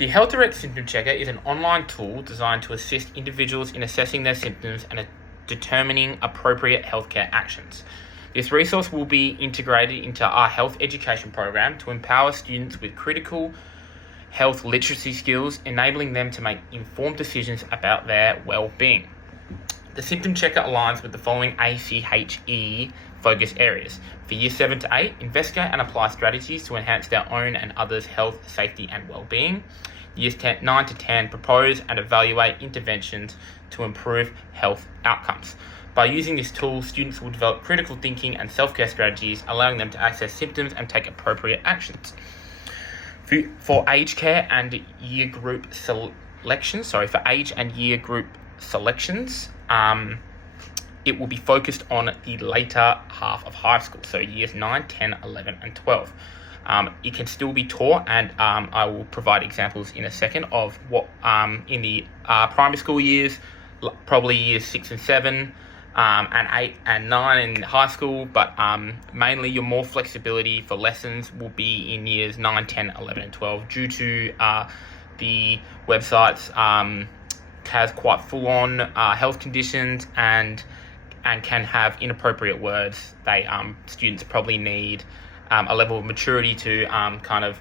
The Health Direct Symptom Checker is an online tool designed to assist individuals in assessing their symptoms and determining appropriate healthcare actions. This resource will be integrated into our health education program to empower students with critical health literacy skills, enabling them to make informed decisions about their well-being. The Symptom Checker aligns with the following ACHE focus areas. For Year 7 to 8, investigate and apply strategies to enhance their own and others' health, safety and well-being. Years 9 to 10, propose and evaluate interventions to improve health outcomes. By using this tool, students will develop critical thinking and self-care strategies, allowing them to access symptoms and take appropriate actions. For age care and year group selections, it will be focused on the later half of high school, so years 9, 10, 11 and 12. It can still be taught, and I will provide examples in a second of what in the primary school years, probably years 6 and 7, and 8 and 9 in high school, but mainly your more flexibility for lessons will be in years 9, 10, 11 and 12 due to the websites has quite full-on health conditions and can have inappropriate words. Students probably need a level of maturity to kind of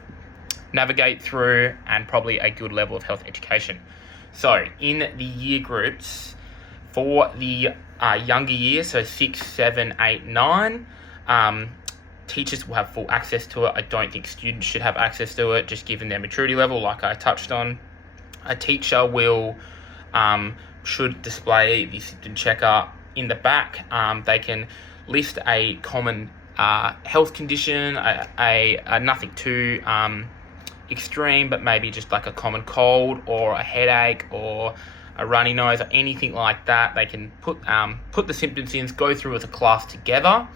navigate through, and probably a good level of health education. So in the year groups, for the younger years, so 6, 7, 8, 9, teachers will have full access to it. I don't think students should have access to it, just given their maturity level, like I touched on. A teacher should display the symptom checker in the back. They can list a common health condition, a nothing too extreme, but maybe just like a common cold or a headache or a runny nose or anything like that. They can put the symptoms in, go through as a class together,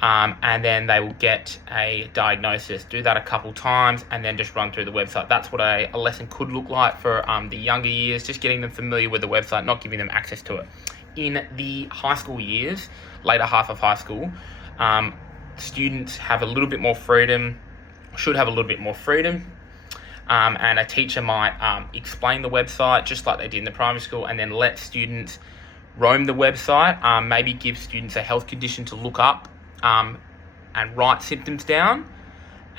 and then they will get a diagnosis. Do that a couple times and then just run through the website. That's what a lesson could look like for the younger years, just getting them familiar with the website, not giving them access to it. In the high school years, later half of high school, students have a little bit more freedom, should have a little bit more freedom, and a teacher might explain the website just like they did in the primary school, and then let students roam the website, maybe give students a health condition to look up and write symptoms down,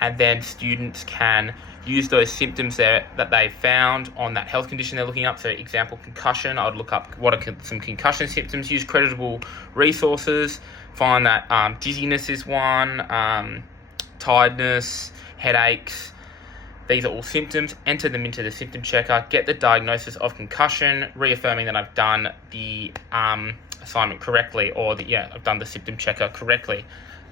and then students can use those symptoms that they found on that health condition they're looking up. So example, concussion, I would look up what are some concussion symptoms, use creditable resources, find that dizziness is one, tiredness, headaches. These are all symptoms. Enter them into the symptom checker, get the diagnosis of concussion, reaffirming that I've done the assignment correctly, or I've done the symptom checker correctly.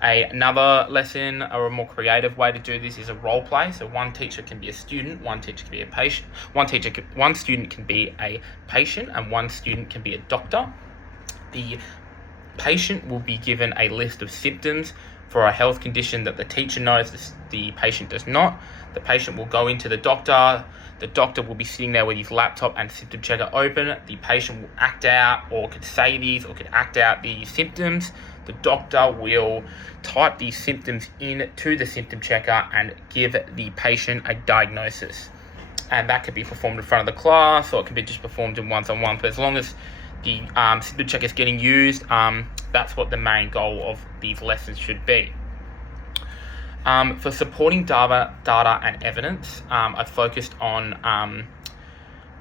Another lesson, or a more creative way to do this, is a role play. So one teacher can be a student, one teacher can be a patient, one student can be a patient, and one student can be a doctor. The patient will be given a list of symptoms for a health condition that the teacher knows the patient does not. The patient will go into the doctor. The doctor will be sitting there with his laptop and symptom checker open. The patient will act out, or could say these, or could act out the symptoms. The doctor will type these symptoms into the symptom checker and give the patient a diagnosis. And that could be performed in front of the class, or it can be just performed in one-on-one. But as long as the symptom checker is getting used, that's what the main goal of these lessons should be. For supporting data and evidence, I've focused on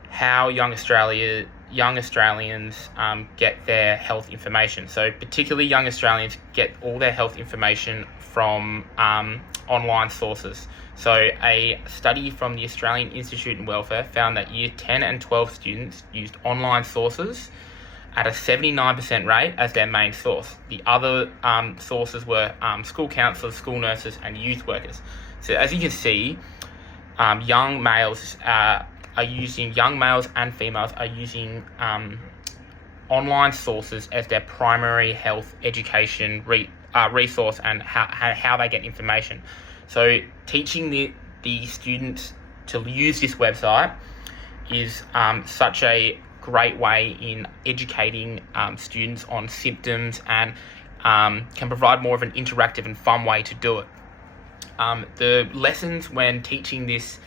how young Australians get their health information. So particularly young Australians get all their health information from online sources. So a study from the Australian Institute in Welfare found that Year 10 and 12 students used online sources at a 79% rate as their main source. The other sources were school counsellors, school nurses and youth workers. So as you can see, young males and females are using online sources as their primary health education resource and how they get information. So teaching the students to use this website is such a great way in educating students on symptoms, and can provide more of an interactive and fun way to do it. The lessons when teaching this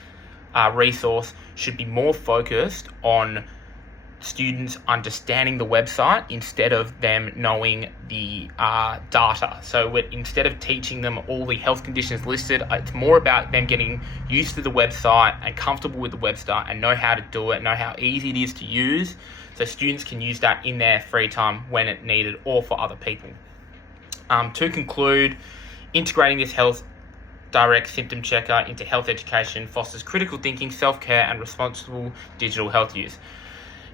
resource should be more focused on students understanding the website instead of them knowing the data. So instead of teaching them all the health conditions listed, it's more about them getting used to the website and comfortable with the website and know how to do it, know how easy it is to use, so students can use that in their free time when it's needed or for other people. To conclude, integrating this Health Direct symptom checker into health education fosters critical thinking, self-care, and responsible digital health use.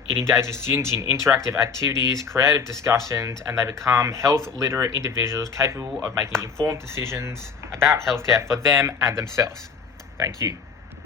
It engages students in interactive activities, creative discussions, and they become health literate individuals capable of making informed decisions about healthcare for them and themselves. Thank you.